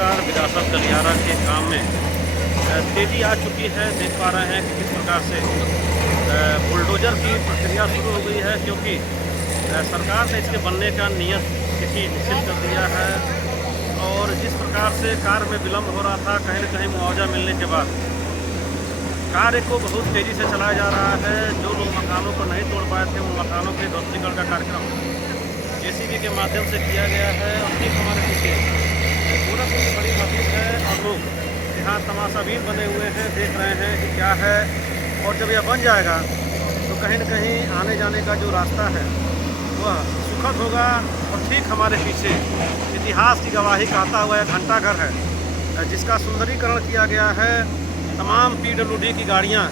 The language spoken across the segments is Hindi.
नमस्कार। विरासत गलियारा के काम में तेज़ी आ चुकी है। देख पा रहे हैं कि किस प्रकार से बुलडोज़र की प्रक्रिया शुरू हो गई है, क्योंकि सरकार ने इसके बनने का नियत तिथि निश्चित कर दिया है। और जिस प्रकार से कार्य में विलम्ब हो रहा था, कहीं न कहीं मुआवजा मिलने के बाद कार्य को बहुत तेज़ी से चलाया जा रहा है। जो लोग मकानों को नहीं तोड़ पाए थे, उन मकानों के ध्वस्तीकरण का कार्यक्रम जेसीबी के माध्यम से किया गया है। और ठीक हमारे पीछे गोरखपुर की बड़ी मस्जिद है और लोग यहाँ तमाशाबीन बने हुए हैं, देख रहे हैं कि क्या है। और जब यह बन जाएगा तो कहीं न कहीं आने जाने का जो रास्ता है वह सुखद होगा। और ठीक हमारे पीछे इतिहास की गवाही कहता हुआ एक घंटाघर है, जिसका सुंदरीकरण किया गया है। तमाम पीडब्ल्यूडी की गाड़ियाँ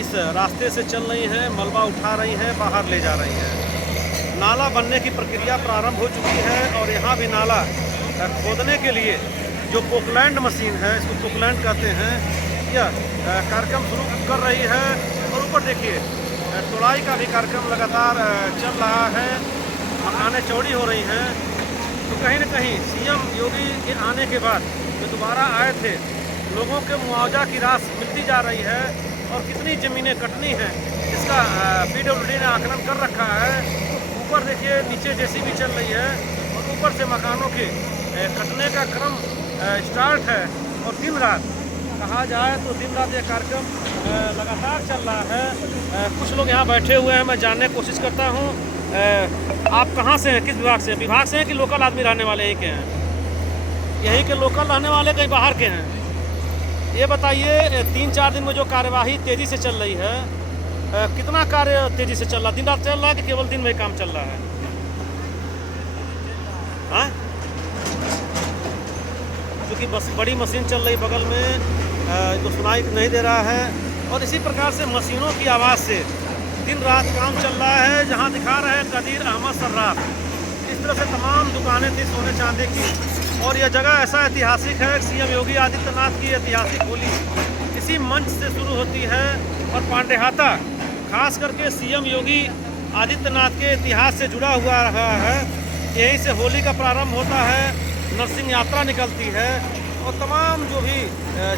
इस रास्ते से चल रही हैं, मलबा उठा रही हैं, बाहर ले जा रही हैं। नाला बनने की प्रक्रिया प्रारंभ हो चुकी है और यहाँ भी नाला खोदने के लिए जो पोकलैंड मशीन है, इसको पोकलैंड कहते हैं, यह कार्यक्रम शुरू कर रही है। और ऊपर देखिए तोड़ाई का भी कार्यक्रम लगातार चल रहा है। मकानें चौड़ी हो रही हैं। तो कहीं न कहीं सीएम योगी के आने के बाद जो दोबारा आए थे, लोगों के मुआवजा की राशि मिलती जा रही है और कितनी ज़मीनें कटनी हैं इसका पीडब्ल्यूडी ने आकलन कर रखा है। ऊपर देखिए नीचे जेसीबी चल रही है और ऊपर से मकानों के कटने का क्रम स्टार्ट है। और दिन रात कहा जाए तो दिन रात ये कार्यक्रम लगातार चल रहा है। कुछ लोग यहाँ बैठे हुए हैं, मैं जानने की कोशिश करता हूँ। आप कहाँ से हैं, किस विभाग से? विभाग से हैं कि लोकल आदमी रहने वाले यहीं के हैं? यहीं के लोकल रहने वाले कहीं बाहर के हैं? ये बताइए 3-4 दिन में जो कार्यवाही तेज़ी से चल रही है, कितना कार्य तेज़ी से चल रहा है? दिन रात चल रहा है कि केवल दिन में काम चल रहा है? हाँ, क्योंकि बस बड़ी मशीन चल रही बगल में, तो सुनाई नहीं दे रहा है। और इसी प्रकार से मशीनों की आवाज़ से दिन रात काम चल रहा है। जहाँ दिखा रहे हैं कदीर अहमद सर्राफ, इस तरह से तमाम दुकानें थी सोने चांदी की। और यह जगह ऐसा ऐतिहासिक है, सीएम योगी आदित्यनाथ की ऐतिहासिक होली इसी मंच से शुरू होती है। और पांडेहाता खास करके सीएम योगी आदित्यनाथ के इतिहास से जुड़ा हुआ रहा है। यहीं से होली का प्रारंभ होता है, नरसिंह यात्रा निकलती है और तमाम जो भी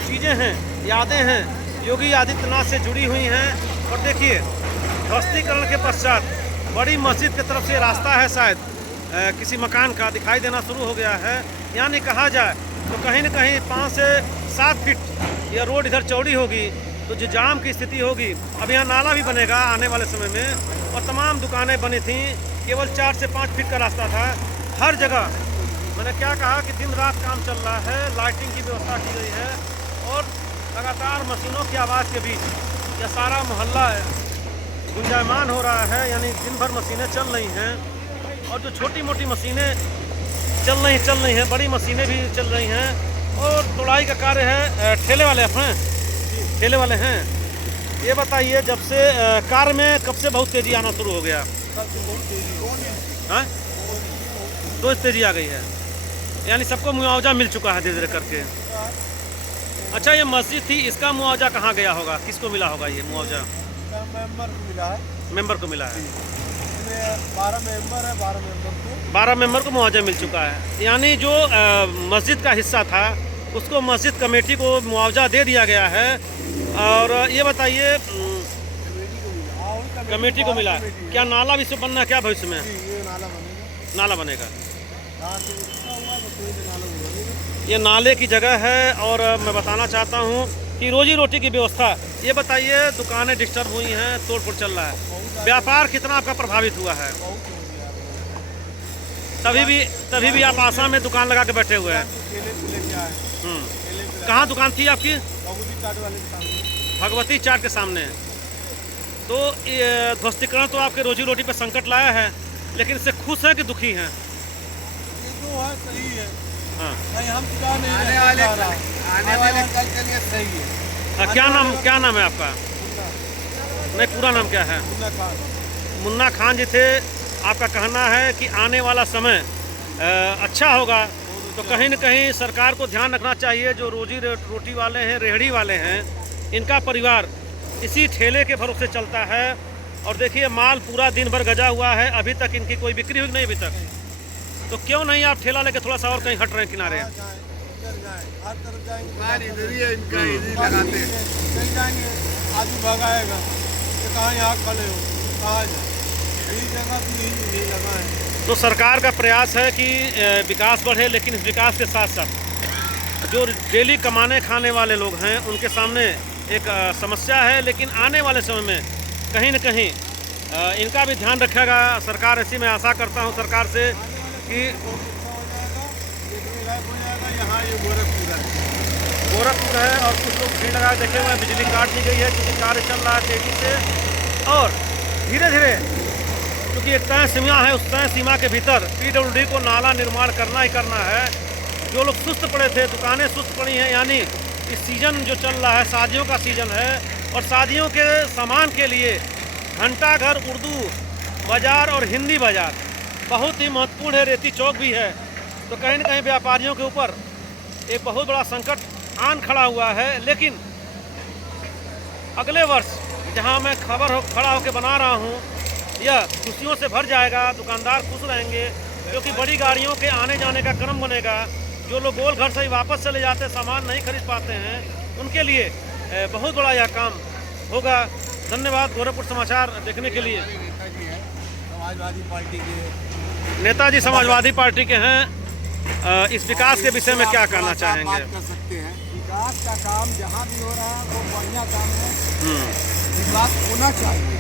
चीज़ें हैं, यादें हैं, योगी आदित्यनाथ से जुड़ी हुई हैं। और देखिए ध्वस्तीकरण के पश्चात बड़ी मस्जिद की तरफ से रास्ता है, शायद किसी मकान का दिखाई देना शुरू हो गया है। यानी कहा जाए तो कहीं न कहीं 5 से 7 फीट यह रोड इधर चौड़ी होगी तो जो जाम की स्थिति होगी। अब यहाँ नाला भी बनेगा आने वाले समय में। और तमाम दुकानें बनी थीं, केवल 4 से 5 फीट का रास्ता था। हर जगह मैंने क्या कहा कि दिन रात काम चल रहा है, लाइटिंग की व्यवस्था की गई है। और लगातार मशीनों की आवाज़ के बीच यह सारा मोहल्ला गुंजायमान हो रहा है। यानी दिन भर मशीनें चल रही हैं और जो छोटी मोटी मशीनें चल रही हैं, बड़ी मशीनें भी चल रही हैं। और तोड़ाई का कार्य है। ठेले वाले हैं, ठेले वाले हैं। ये बताइए जब से कार्य में कब से बहुत तेज़ी आना शुरू हो गया? हाँ, तो तेज़ी आ गई है, यानी सबको मुआवजा मिल चुका है धीरे धीरे करके। अच्छा, ये मस्जिद थी, इसका मुआवजा कहाँ गया होगा? किसको मिला होगा ये मुआवजा? मेंबर को मिला है। मेंबर को मिला है। 12 मेंबर है, 12 मेंबर को मुआवजा मिल चुका है। यानी जो मस्जिद का हिस्सा था उसको मस्जिद कमेटी को मुआवजा दे दिया गया है। और ये बताइए कमेटी को मिला है, क्या नाला भी बनना है क्या भविष्य में? ये नाला बनेगा। नाला बनेगा। बनेगा। ये नाले की जगह है। और मैं बताना चाहता हूँ कि रोजी रोटी की व्यवस्था, ये बताइए दुकानें डिस्टर्ब हुई हैं, तोड़ फोड़ चल रहा है, व्यापार कितना आपका प्रभावित हुआ है? तभी भी आप आसाम में दुकान लगा के बैठे हुए हैं। कहाँ दुकान थी आपकी? भगवती चाट के सामने। तो ये ध्वस्तीकरण तो आपके रोजी रोटी पर संकट लाया है, लेकिन इससे खुश हैं कि दुखी हैं? ये तो है, सही है। हाँ, हम आने वाले कल के लिए सही है। क्या नाम है आपका? नहीं, पूरा नाम क्या है? मुन्ना खान जी थे। आपका कहना है कि आने वाला समय अच्छा होगा। तो कहीं न कहीं सरकार को ध्यान रखना चाहिए, जो रोजी रोटी वाले हैं, रेहड़ी वाले हैं, इनका परिवार इसी ठेले के भरोसे चलता है। और देखिए माल पूरा दिन भर गजा हुआ है, अभी तक इनकी कोई बिक्री हुई नहीं अभी तक। तो क्यों नहीं आप ठेला लेके थोड़ा सा और कहीं हट रहे हैं किनारे? इधर जाए, हर तरफ जाएंगे। दुकान इधर ही है इनका, इधर ही लगाते हैं। कहीं जाएंगे आदमी भगाएगा कि कहाँ यहाँ खड़े हो, कहाँ जाए, यही जगह भी यही लगा है। तो सरकार का प्रयास है कि विकास बढ़े, लेकिन इस विकास के साथ साथ जो डेली कमाने खाने वाले लोग हैं उनके सामने एक समस्या है। लेकिन आने वाले समय में कहीं न कहीं इनका भी ध्यान रखेगा सरकार। ऐसी मैं आशा करता हूं सरकार से कि यहाँ ये गोरखपुर है और कुछ लोग भीड़ लगा देखे हुए हैं। बिजली काट दी गई है क्योंकि कार्य चल रहा है तेजी से, और धीरे धीरे क्योंकि एक तय सीमा है, उस तय सीमा के भीतर PWD को नाला निर्माण करना ही करना है। जो लोग सुस्त पड़े थे, दुकानें सुस्त पड़ी हैं, यानी इस सीज़न जो चल रहा है शादियों का सीज़न है, और शादियों के सामान के लिए घंटाघर, उर्दू बाज़ार और हिंदी बाज़ार बहुत ही महत्वपूर्ण है। रेती चौक भी है। तो कहीं न कहीं व्यापारियों के ऊपर एक बहुत बड़ा संकट आन खड़ा हुआ है। लेकिन अगले वर्ष जहां मैं खड़ा होकर बना रहा हूं, यह खुशियों से भर जाएगा। दुकानदार खुश रहेंगे क्योंकि बड़ी गाड़ियों के आने जाने का क्रम बनेगा। जो लोग गोल घर से ही वापस चले जाते, सामान नहीं खरीद पाते हैं, उनके लिए बहुत बड़ा यह काम होगा। धन्यवाद गोरखपुर समाचार देखने के लिए। समाजवादी पार्टी के नेताजी समाजवादी पार्टी के हैं। इस विकास के विषय में क्या कहना चाहेंगे? बात कर सकते हैं। विकास का काम जहाँ भी हो रहा है वो बढ़िया काम है। विकास होना चाहिए,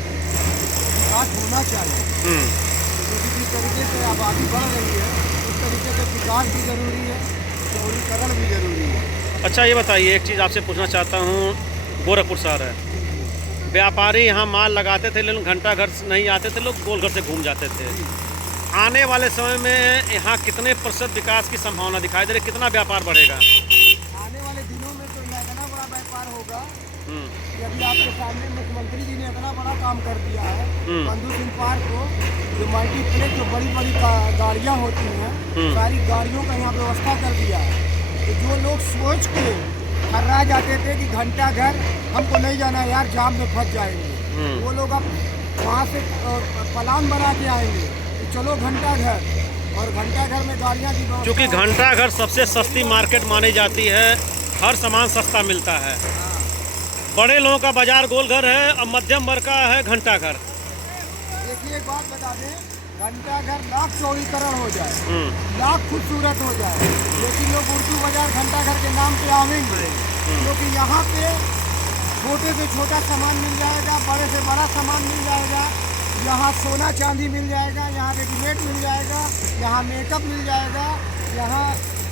विकास होना चाहिए। क्योंकि जिस तरीके से आबादी बढ़ रही है उस तरीके से विकास भी जरूरी है, शहरीकरण भी जरूरी है। अच्छा, ये बताइए, एक चीज़ आपसे पूछना चाहता हूँ। गोरखपुर शहर है, व्यापारी यहाँ माल लगाते थे, लेकिन घंटा घर नहीं आते थे, लोग गोल घर से घूम जाते थे। आने वाले समय में यहाँ कितने % विकास की संभावना दिखाई दे रही, कितना व्यापार बढ़ेगा? आने वाले दिनों में तो इतना बड़ा व्यापार होगा कि अभी आपके सामने मुख्यमंत्री जी ने इतना बड़ा काम कर दिया है। बंधु सिंह पार्क को, जो मल्टीप्लेक्स जो बड़ी बड़ी गाड़ियाँ होती हैं, सारी गाड़ियों का यहाँ व्यवस्था कर दिया है। तो जो लोग सोच के हर्रा जाते थे कि घंटा घर हमको नहीं जाना यार, जाम में फंस जाएंगे, वो लोग अब वहाँ से प्लान बना के आएंगे कि चलो घंटा घर, और घंटा घर में गाड़ियाँ की व्यवस्था। क्योंकि घंटा घर सबसे सस्ती मार्केट मानी जाती है, हर सामान सस्ता मिलता है। बड़े लोगों का बाजार गोल घर है और मध्यम वर्ग का है घंटा घर। देखिए एक बात बता दें, घंटा घर लाख चौड़ीकरण हो जाए, लाख खूबसूरत हो जाए, लेकिन लोग उर्दू बाजार घंटा घर के नाम पे आवेंगे क्योंकि यहाँ पे छोटे से छोटा सामान मिल जाएगा, बड़े से बड़ा सामान मिल जाएगा। यहाँ सोना चांदी मिल जाएगा, यहाँ रेडीमेड मिल जाएगा, यहाँ मेकअप मिल जाएगा, यहाँ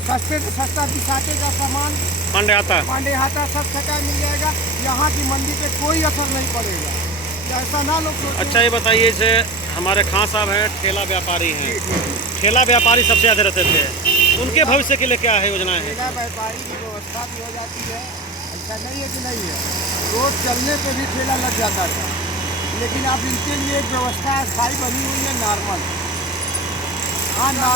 सस्ते से सस्ता दिखाते का सामान, पांडे हाथा सब सस्ता मिल जाएगा। यहाँ की मंडी पे कोई असर नहीं पड़ेगा, ऐसा ना लोग सोचें। अच्छा, ये बताइए, जैसे हमारे खां साहब हैं, ठेला व्यापारी हैं, ठेला व्यापारी सबसे ज़्यादा रहते थे, उनके भविष्य के लिए क्या है योजनाएं हैं? ठेला व्यापारी की व्यवस्था भी हो जाती है, ऐसा नहीं है कि नहीं है। रोड चलने पे भी ठेला लग जाता था, लेकिन अब इनके लिए एक व्यवस्था स्थायी बनी हुई है, नॉर्मल। हाँ,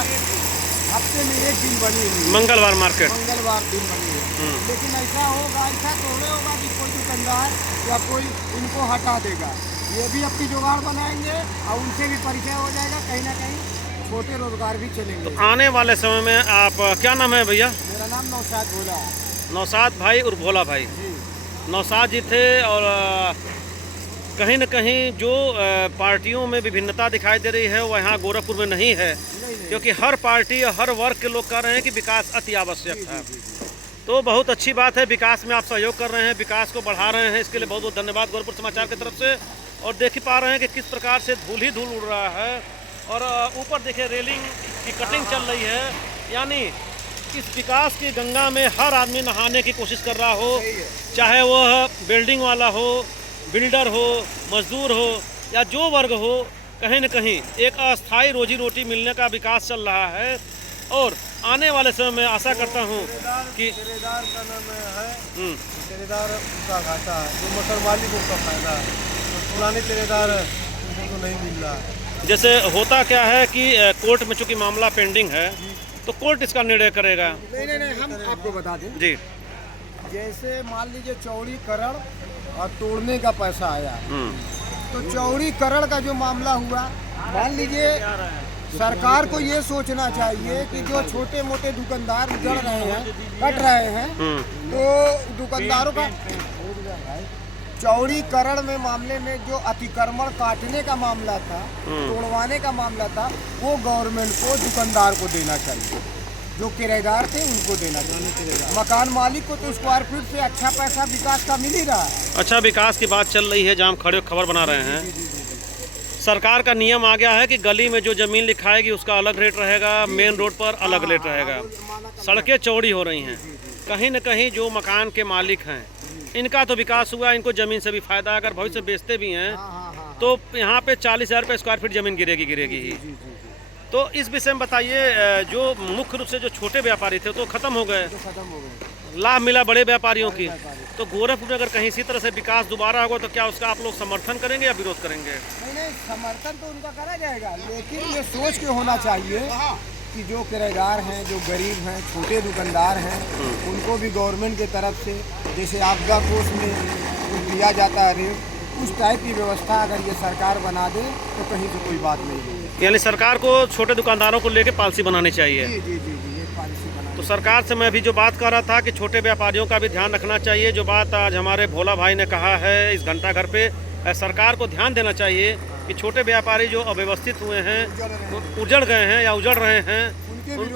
हफ्ते में एक दिन बनी हुई है, मंगलवार मार्केट, मंगलवार दिन बनी है। लेकिन ऐसा होगा, ऐसा थोड़े होगा कि कोई दुकानदार या कोई इनको हटा देगा। ये भी अपनी जुगाड़ बनाएंगे और उनसे भी परिचय हो जाएगा, कहीं ना कहीं छोटे रोजगार भी चलेंगे। तो आने वाले समय में आप, क्या नाम है भैया? मेरा नाम नौशाद भोला है। नौशाद भाई और भोला भाई। नौशाद जी थे, और कहीं न कहीं जो पार्टियों में विभिन्नता दिखाई दे रही है वो यहाँ गोरखपुर में नहीं है, क्योंकि हर पार्टी और हर वर्ग के लोग कह रहे हैं कि विकास अति आवश्यक है। तो बहुत अच्छी बात है, विकास में आप सहयोग कर रहे हैं, विकास को बढ़ा रहे हैं, इसके लिए बहुत बहुत धन्यवाद गोरखपुर समाचार की तरफ से। और देख ही पा रहे हैं कि किस प्रकार से धूल ही धूल उड़ रहा है, और ऊपर देखिए रेलिंग की कटिंग चल रही है, यानी इस विकास की गंगा में हर आदमी नहाने की कोशिश कर रहा हो, चाहे वह बिल्डिंग वाला हो, बिल्डर हो, मजदूर हो या जो वर्ग हो, कहीं न कहीं एक अस्थायी रोजी रोटी मिलने का विकास चल रहा है। और आने वाले समय में आशा करता हूँ कि ठेकेदार का नाम है, ठेकेदार उनका घाटा है, जो मकान मालिक उनका फायदा है, तो पुराने ठेकेदार उनको नहीं मिल रहा है। जैसे होता क्या है कि कोर्ट में चूंकि मामला पेंडिंग है, तो कोर्ट इसका निर्णय करेगा। नहीं, हम आपको बता दें जी, जैसे मान लीजिए चौड़ीकरण और तोड़ने का पैसा आया, तो चौड़ीकरण का जो मामला हुआ, मान लीजिए सरकार को ये सोचना चाहिए कि जो छोटे मोटे दुकानदार उजड़ रहे हैं, कट रहे हैं, तो दुकानदारों का चौड़ीकरण में मामले में जो अतिक्रमण काटने का मामला था, तोड़वाने का मामला था, वो गवर्नमेंट को दुकानदार को देना चाहिए। जो किराएदार थे उनको देना चाहिए। मकान मालिक को तो स्क्वायर फीट से अच्छा पैसा विकास का मिल ही रहा है। अच्छा, विकास की बात चल रही है जहाँ हम खड़े खबर बना रहे हैं। सरकार का नियम आ गया है कि गली में जो ज़मीन लिखाएगी उसका अलग रेट रहेगा, मेन रोड पर अलग रेट रहेगा। सड़कें चौड़ी हो रही हैं, कहीं न कहीं जो मकान के मालिक हैं इनका तो विकास हुआ, इनको ज़मीन से भी फ़ायदा। अगर भविष्य में बेचते भी हैं तो यहाँ पे 40,000 रुपये स्क्वायर फीट ज़मीन गिरेगी ही। तो इस विषय में बताइए, जो मुख्य रूप से जो छोटे व्यापारी थे तो ख़त्म हो गए, लाभ मिला बड़े व्यापारियों की। तो गोरखपुर में अगर कहीं इसी तरह से विकास दोबारा होगा तो क्या उसका आप लोग समर्थन करेंगे या विरोध करेंगे? नहीं, समर्थन तो उनका करा जाएगा, लेकिन ये सोच के होना चाहिए कि जो किराएदार हैं, जो गरीब हैं, छोटे दुकानदार हैं, उनको भी गवर्नमेंट की तरफ से जैसे आपदा कोष में दिया जाता है रेट, उस टाइप की व्यवस्था अगर ये सरकार बना दे तो कहीं से कोई बात नहीं है। यानी सरकार को छोटे दुकानदारों को लेके पॉलिसी बनानी चाहिए। जी, ये पॉलिसी बना। तो सरकार से मैं भी जो बात कर रहा था कि छोटे व्यापारियों का भी ध्यान रखना चाहिए। जो बात आज हमारे भोला भाई ने कहा है इस घंटा घर पे, सरकार को ध्यान देना चाहिए कि छोटे व्यापारी जो अव्यवस्थित हुए हैं, उजड़ गए हैं या उजड़ रहे हैं,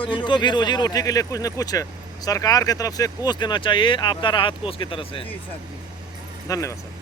उनको भी रोजी रोटी के लिए कुछ न कुछ सरकार की तरफ से कोष देना चाहिए, आपदा राहत कोष की तरफ से। जी सर, धन्यवाद सर।